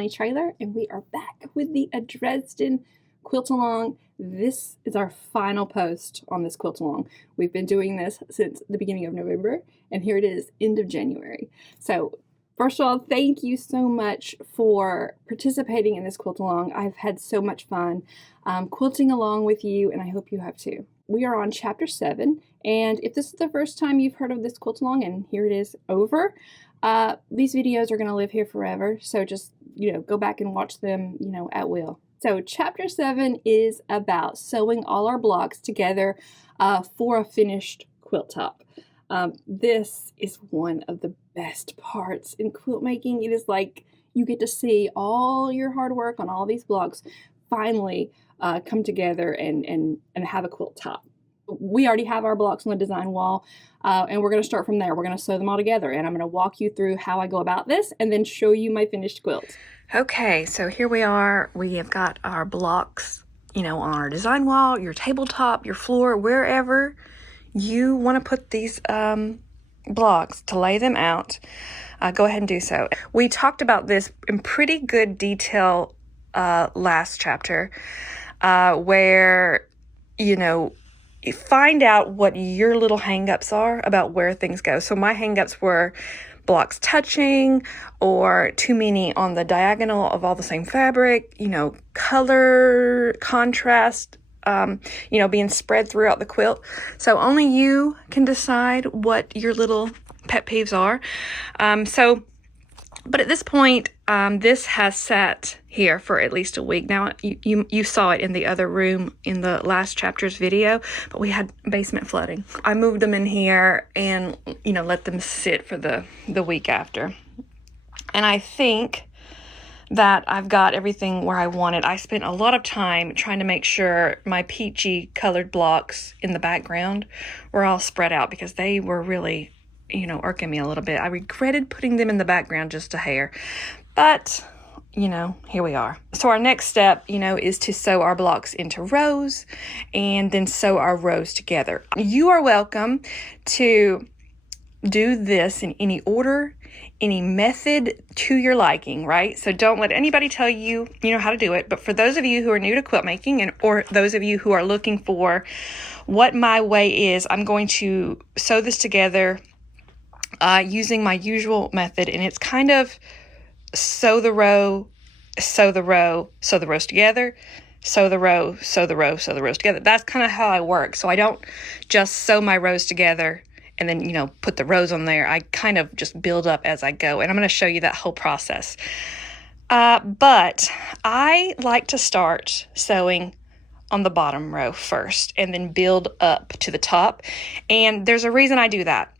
Melanie Traylor, and we are back with the A Dresden Quilt Along. This is our final post on this quilt along. We've been doing this since the beginning of November, and here it is, end of January. So first of all, thank you so much for participating in this quilt along. I've had so much fun quilting along with you, and I hope you have too. We are on chapter 7, and if this is the first time you've heard of this quilt along, and here it is over, these videos are going to live here forever, so just, go back and watch them, at will. So chapter 7 is about sewing all our blocks together for a finished quilt top. This is one of the best parts in quilt making. It is like you get to see all your hard work on all these blocks finally come together and have a quilt top. We already have our blocks on the design wall, and we're going to start from there. We're going to sew them all together, and I'm going to walk you through how I go about this and then show you my finished quilt. Okay, so here we are. We have got our blocks, on our design wall, your tabletop, your floor, wherever you want to put these blocks to lay them out. Go ahead and do so. We talked about this in pretty good detail last chapter, where, you find out what your little hang-ups are about where things go. So my hang-ups were blocks touching, or too many on the diagonal of all the same fabric, color, contrast, being spread throughout the quilt. So only you can decide what your little pet peeves are. But at this point, this has sat here for at least a week. Now, you saw it in the other room in the last chapter's video, but we had basement flooding. I moved them in here and, let them sit for the week after. And I think that I've got everything where I want it. I spent a lot of time trying to make sure my peachy colored blocks in the background were all spread out, because they were really irking me a little bit. I regretted putting them in the background just a hair, but here we are. So our next step, is to sew our blocks into rows and then sew our rows together. You are welcome to do this in any order, any method to your liking, right? So don't let anybody tell you, how to do it. But for those of you who are new to quilt making, or those of you who are looking for what my way is, I'm going to sew this together using my usual method, and it's kind of sew the row, sew the row, sew the rows together, sew the row, sew the row, sew the rows together. That's kind of how I work. So I don't just sew my rows together and then, put the rows on there. I kind of just build up as I go, and I'm going to show you that whole process. But I like to start sewing on the bottom row first and then build up to the top. And there's a reason I do that.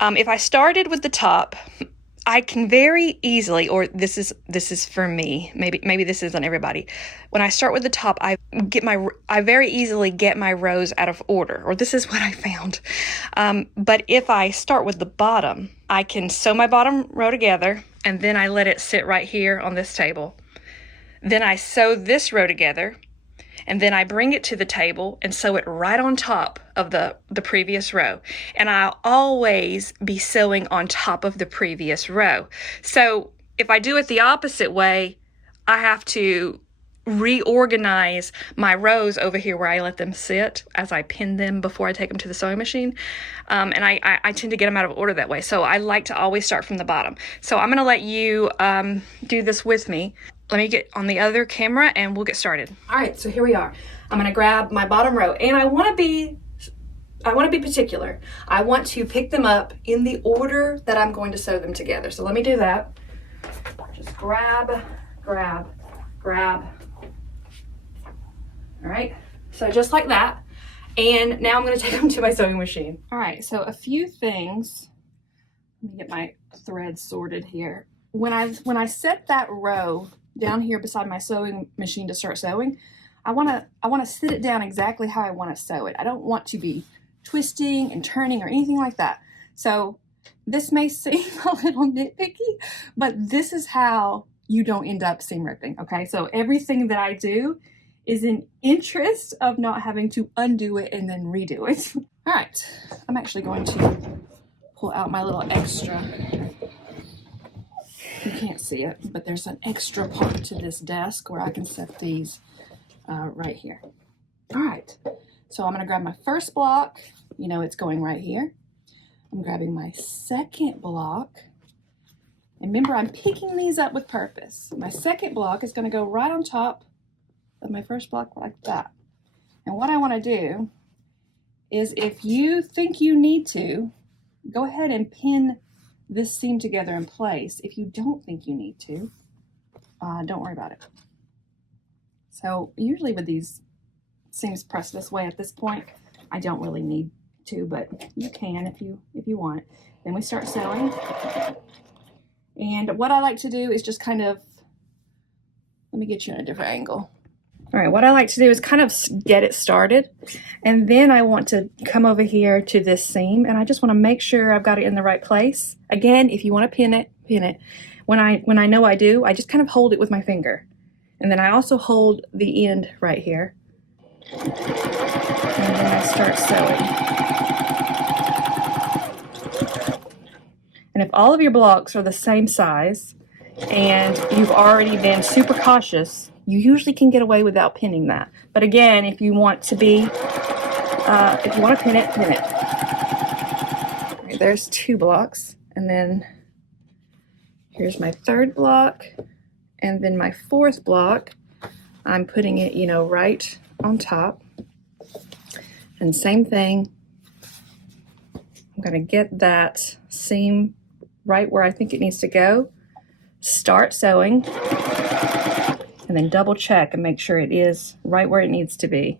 If I started with the top, I can very easily, or this is for me, maybe this isn't everybody. When I start with the top, I very easily get my rows out of order, or this is what I found. But if I start with the bottom, I can sew my bottom row together, and then I let it sit right here on this table. Then I sew this row together, and then I bring it to the table and sew it right on top of the previous row. And I'll always be sewing on top of the previous row. So if I do it the opposite way, I have to reorganize my rows over here where I let them sit as I pin them before I take them to the sewing machine. And I tend to get them out of order that way. So I like to always start from the bottom. So I'm going to let you do this with me. Let me get on the other camera and we'll get started. All right, so here we are. I'm gonna grab my bottom row, and I wanna be particular. I want to pick them up in the order that I'm going to sew them together. So let me do that. Just grab. All right, so just like that. And now I'm gonna take them to my sewing machine. All right, so a few things. Let me get my threads sorted here. When I set that row down here beside my sewing machine to start sewing, I want to sit it down exactly how I want to sew it. I don't want to be twisting and turning or anything like that. So this may seem a little nitpicky, but this is how you don't end up seam ripping, okay? So everything that I do is in interest of not having to undo it and then redo it. All right, I'm actually going to pull out my little extra You can't see it, but there's an extra part to this desk where I can set these right here. All right, so I'm gonna grab my first block. You know it's going right here. I'm grabbing my second block. And remember, I'm picking these up with purpose. My second block is gonna go right on top of my first block like that. And what I wanna do is, if you think you need to, go ahead and pin this seam together in place. If you don't think you need to, don't worry about it. So usually with these seams pressed this way at this point, I don't really need to, but you can if you want. Then we start sewing. And what I like to do is just kind of, let me get you in a different angle. All right, what I like to do is kind of get it started, and then I want to come over here to this seam, and I just want to make sure I've got it in the right place. Again, if you want to pin it, pin it. When I know I do, I just kind of hold it with my finger, and then I also hold the end right here, and then I start sewing. And if all of your blocks are the same size, and you've already been super cautious, you usually can get away without pinning that. But again, if you want to be, if you want to pin it, pin it. Right, there's 2 blocks, and then here's my 3rd block, and then my 4th block, I'm putting it, you know, right on top. And same thing, I'm gonna get that seam right where I think it needs to go, start sewing, and then double check and make sure it is right where it needs to be.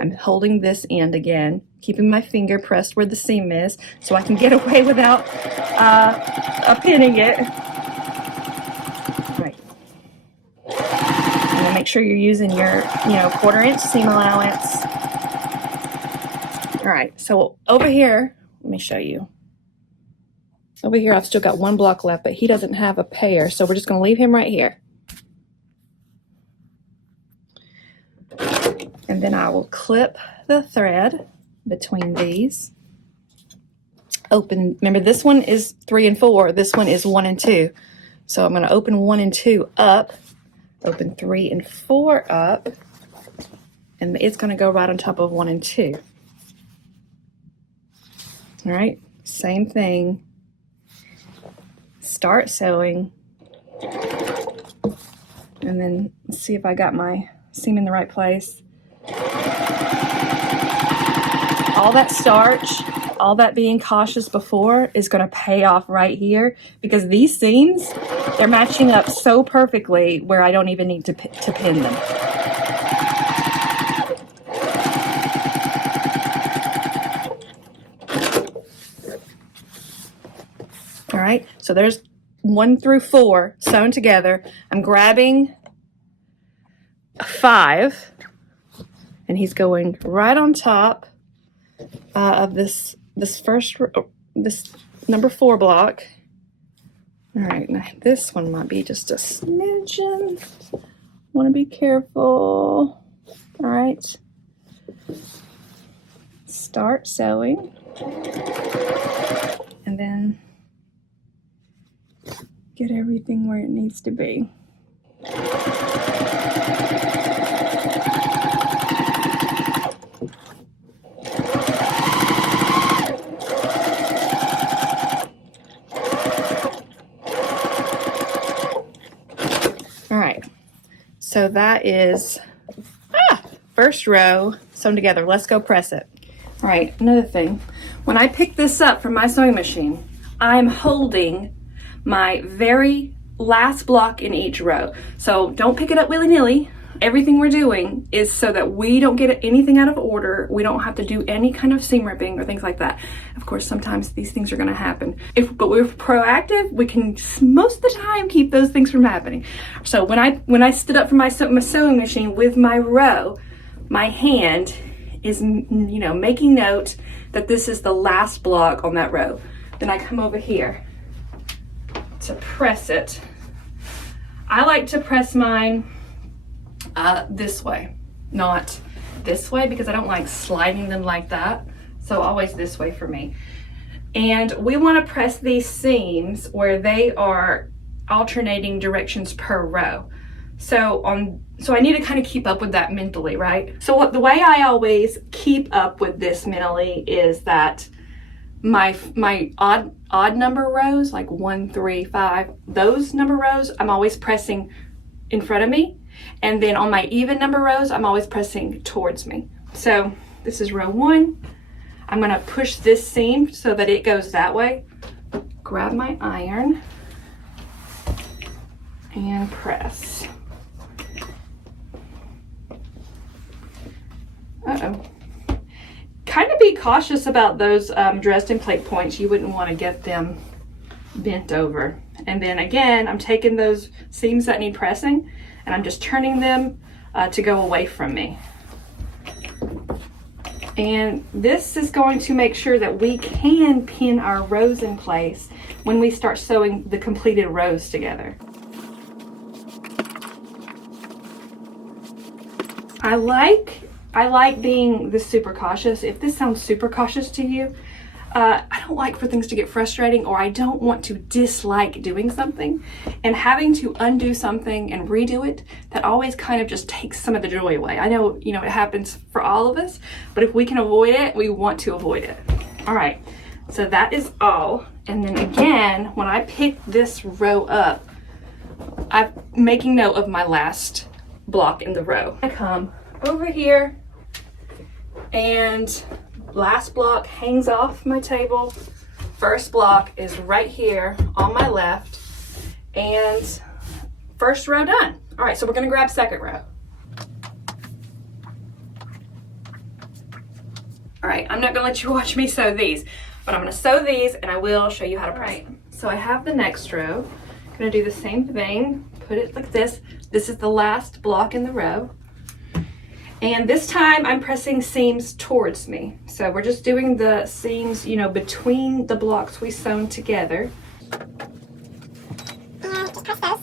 I'm holding this end again, keeping my finger pressed where the seam is so I can get away without pinning it. Right. And then make sure you're using your, you know, 1/4" seam allowance. All right, so over here, let me show you. Over here, I've still got 1 block left, but he doesn't have a pair, so we're just gonna leave him right here. And then I will clip the thread between these. Open, remember this one is 3 and 4, this one is 1 and 2. So I'm gonna open 1 and 2 up, open 3 and 4 up, and it's gonna go right on top of 1 and 2. All right, same thing. Start sewing, and then see if I got my seam in the right place. All that starch, all that being cautious before is going to pay off right here, because these seams, they're matching up so perfectly where I don't even need to pin them. All right, so there's 1 through 4 sewn together. I'm grabbing 5, and he's going right on top of this number 4 block. All right, now this one might be just a smidgen. Want to be careful. All right, start sewing, and then get everything where it needs to be. All right, so that is first row sewn together. Let's go press it. All right, another thing. When I pick this up from my sewing machine, I'm holding my very last block in each row. So don't pick it up willy-nilly. Everything we're doing is so that we don't get anything out of order. We don't have to do any kind of seam ripping or things like that. Of course, sometimes these things are going to happen. But we're proactive, we can most of the time keep those things from happening. So when I stood up from my sewing machine with my row, my hand is, you know, making note that this is the last block on that row. Then I come over here to press it. I like to press mine this way, not this way, because I don't like sliding them like that. So always this way for me. And we want to press these seams where they are alternating directions per row. So I need to kind of keep up with that mentally, right? So the way I always keep up with this mentally is that my odd number rows, like 1, 3, 5, those number rows, I'm always pressing in front of me. And then on my even number rows, I'm always pressing towards me. So this is row 1. I'm gonna push this seam so that it goes that way. Grab my iron and press. Uh-oh. Kind of be cautious about those Dresden plate points. You wouldn't want to get them bent over. And then again, I'm taking those seams that need pressing and I'm just turning them to go away from me. And this is going to make sure that we can pin our rows in place when we start sewing the completed rows together. I like being this super cautious. If this sounds super cautious to you, I don't like for things to get frustrating, or I don't want to dislike doing something. And having to undo something and redo it, that always kind of just takes some of the joy away. I know, it happens for all of us, but if we can avoid it, we want to avoid it. All right, so that is all. And then again, when I pick this row up, I'm making note of my last block in the row. I come over here and last block hangs off my table. First block is right here on my left, and first row done. All right, so we're gonna grab second row. All right, I'm not gonna let you watch me sew these, but I'm gonna sew these and I will show you how to press. All right, so I have the next row. I'm gonna do the same thing, put it like this. This is the last block in the row. And this time I'm pressing seams towards me. So we're just doing the seams, between the blocks we sewn together. Just press those.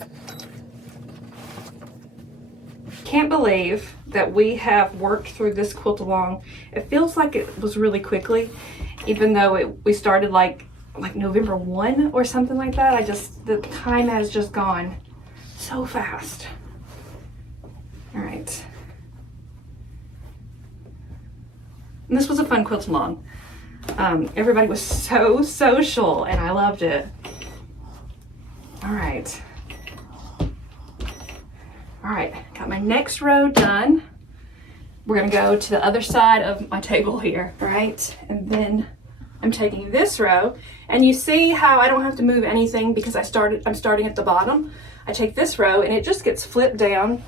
Can't believe that we have worked through this quilt along. It feels like it was really quickly, even though we started like November 1 or something like that. The time has just gone so fast. All right. And this was a fun quilt along. Everybody was so social and I loved it. All right. All right, got my next row done. We're gonna go to the other side of my table here, right? And then I'm taking this row, and you see how I don't have to move anything because I'm starting at the bottom. I take this row and it just gets flipped down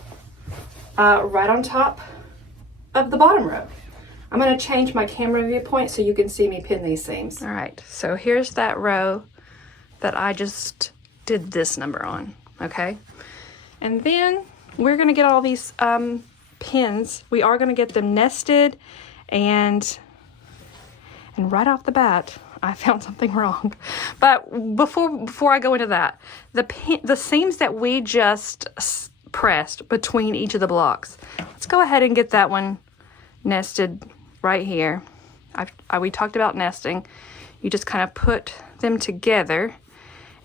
right on top of the bottom row. I'm gonna change my camera viewpoint so you can see me pin these seams. All right, so here's that row that I just did this number on, okay? And then we're gonna get all these pins. We are gonna get them nested, and right off the bat, I found something wrong. But before I go into that, the seams that we just pressed between each of the blocks, let's go ahead and get that one nested right here. We talked about nesting. You just kind of put them together,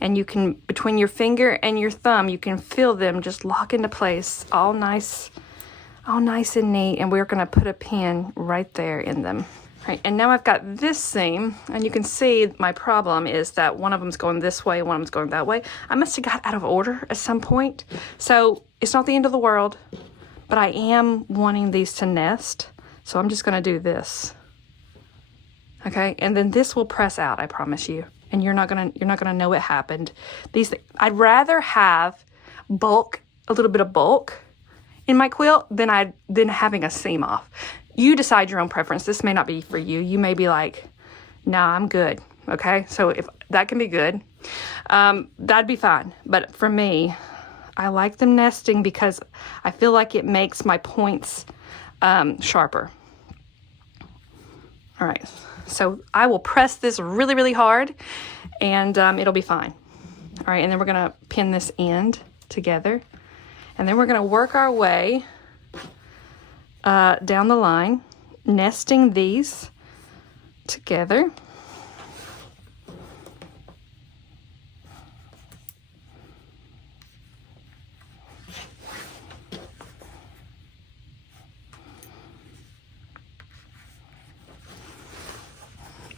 and you can, between your finger and your thumb, you can feel them just lock into place, all nice and neat. And we're gonna put a pin right there in them. Right, and now I've got this seam, and you can see my problem is that one of them's going this way, one of them's going that way. I must have got out of order at some point. So it's not the end of the world, but I am wanting these to nest. So I'm just gonna do this. Okay, and then this will press out, I promise you. And you're not gonna know it happened. I'd rather have a little bit of bulk in my quilt than having a seam off. You decide your own preference. This may not be for you. You may be like, nah, I'm good. Okay, so if that can be good, that'd be fine. But for me, I like them nesting because I feel like it makes my points sharper. All right, so I will press this really, really hard, and it'll be fine. All right, and then we're gonna pin this end together, and then we're gonna work our way down the line, nesting these together.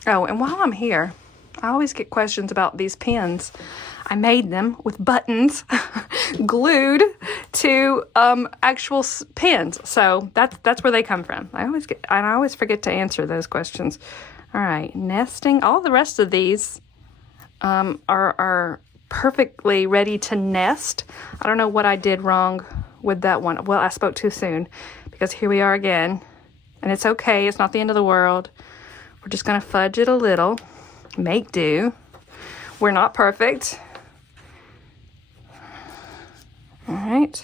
Oh, and while I'm here, I always get questions about these pins. I made them with buttons glued to actual pins. So that's where they come from. I always forget to answer those questions. All right, nesting. All the rest of these are perfectly ready to nest. I don't know what I did wrong with that one. Well, I spoke too soon, because here we are again. And it's okay. It's not the end of the world. We're just going to fudge it a little. Make do. We're not perfect. All right.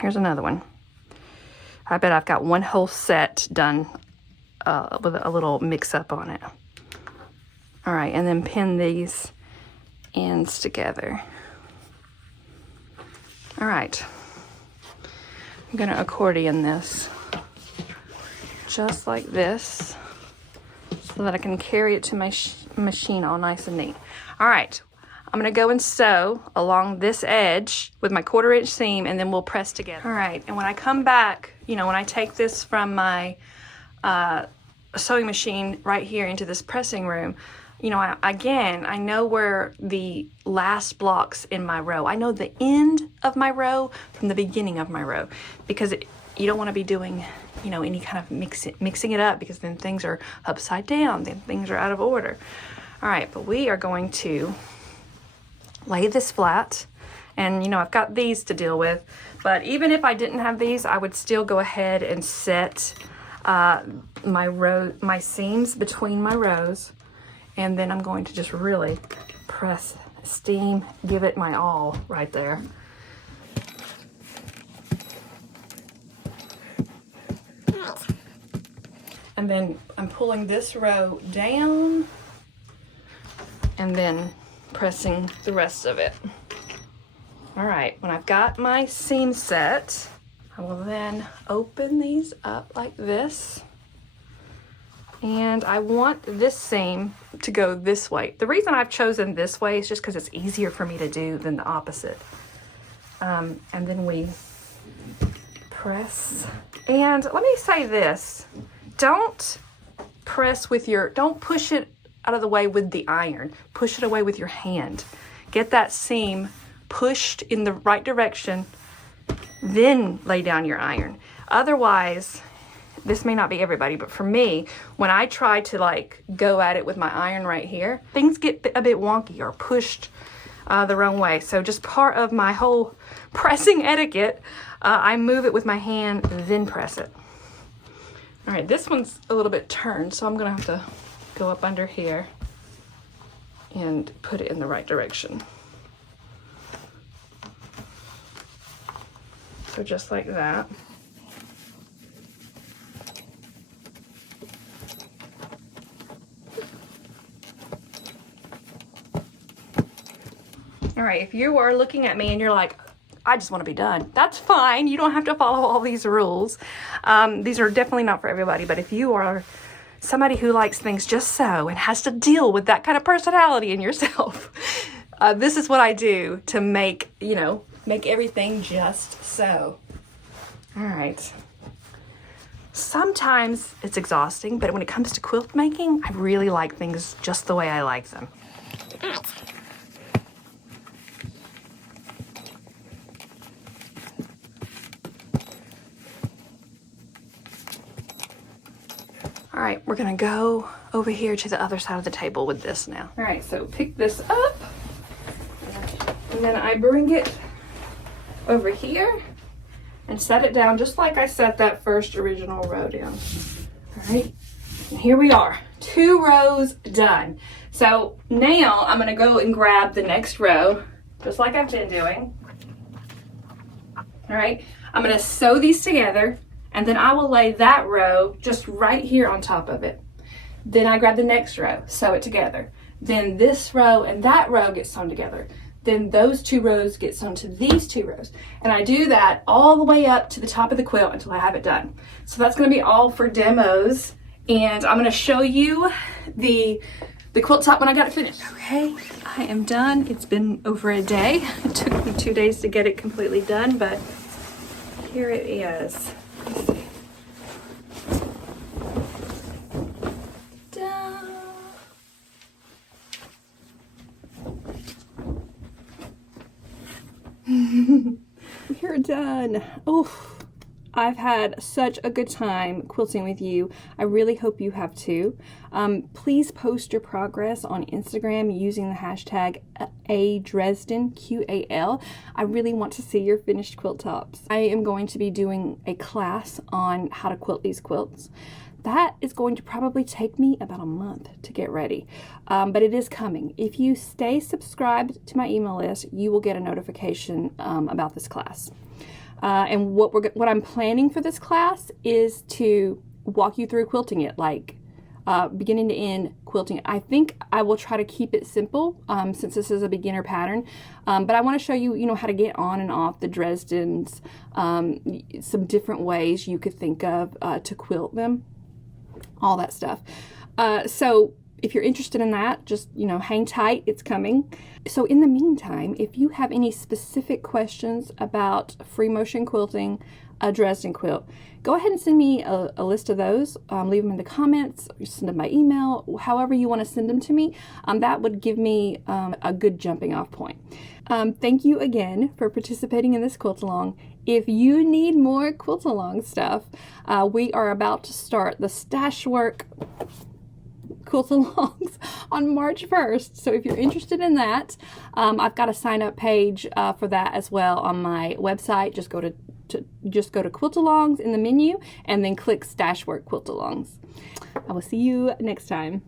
Here's another one. I bet I've got one whole set done with a little mix-up on it. All right, and then pin these ends together. All right. I'm going to accordion this just like this so that I can carry it to my machine all nice and neat. All right, I'm going to go and sew along this edge with my 1/4 inch seam, and then we'll press together. All right, and when I come back, you know, when I take this from my sewing machine right here into this pressing room, you know, I know where the last blocks in my row. I know the end of my row from the beginning of my row, because you don't want to be doing, you know, any kind of mixing it up, because then things are upside down, then things are out of order. All right, but we are going to lay this flat, and you know, I've got these to deal with, but even if I didn't have these, I would still go ahead and set my seams between my rows. And then I'm going to just really press, steam, give it my all right there. And then I'm pulling this row down and then pressing the rest of it. All right, when I've got my seam set, I will then open these up like this. And I want this seam to go this way. The reason I've chosen this way is just because it's easier for me to do than the opposite. And then we press. And let me say this, don't push it out of the way with the iron. Push it away with your hand. Get that seam pushed in the right direction, then lay down your iron. Otherwise, this may not be everybody, but for me, when I try to like go at it with my iron right here, things get a bit wonky or pushed the wrong way. So just part of my whole pressing etiquette, I move it with my hand, then press it. All right, this one's a little bit turned, so I'm gonna have to go up under here and put it in the right direction. So just like that. All right, if you are looking at me and you're like, I just want to be done, that's fine. You don't have to follow all these rules. These are definitely not for everybody, but if you are somebody who likes things just so and has to deal with that kind of personality in yourself, this is what I do to make everything just so. All right. Sometimes it's exhausting, but when it comes to quilt making, I really like things just the way I like them. All right, we're gonna go over here to the other side of the table with this now. All right, so pick this up, and then I bring it over here and set it down just like I set that first original row down. All right, and here we are, 2 rows done. So now I'm gonna go and grab the next row, just like I've been doing. All right, I'm gonna sew these together, and then I will lay that row just right here on top of it. Then I grab the next row, sew it together. Then this row and that row get sewn together. Then those 2 rows get sewn to these 2 rows. And I do that all the way up to the top of the quilt until I have it done. So that's gonna be all for demos. And I'm gonna show you the quilt top when I got it finished. Okay, I am done. It's been over a day. It took me 2 days to get it completely done, but here it is. We're done. Oh, I've had such a good time quilting with you. I really hope you have too. Please post your progress on Instagram using the hashtag A Dresden, QAL. I really want to see your finished quilt tops. I am going to be doing a class on how to quilt these quilts. That is going to probably take me about a month to get ready, but it is coming. If you stay subscribed to my email list, you will get a notification about this class. And what I'm planning for this class is to walk you through quilting it, like beginning to end quilting. I think I will try to keep it simple since this is a beginner pattern, but I want to show you, how to get on and off the Dresdens, some different ways you could think of to quilt them, all that stuff. So if you're interested in that, just, hang tight, it's coming. So in the meantime, if you have any specific questions about free motion quilting, a Dresden quilt, go ahead and send me a list of those. Leave them in the comments, or send them by email, however you want to send them to me. That would give me a good jumping off point. Thank you again for participating in this quilt along. If you need more quilt along stuff, we are about to start the stash work quilt alongs on March 1st. So if you're interested in that, I've got a sign up page for that as well on my website. Just go to quilt alongs in the menu and then click stash work quilt alongs. I will see you next time.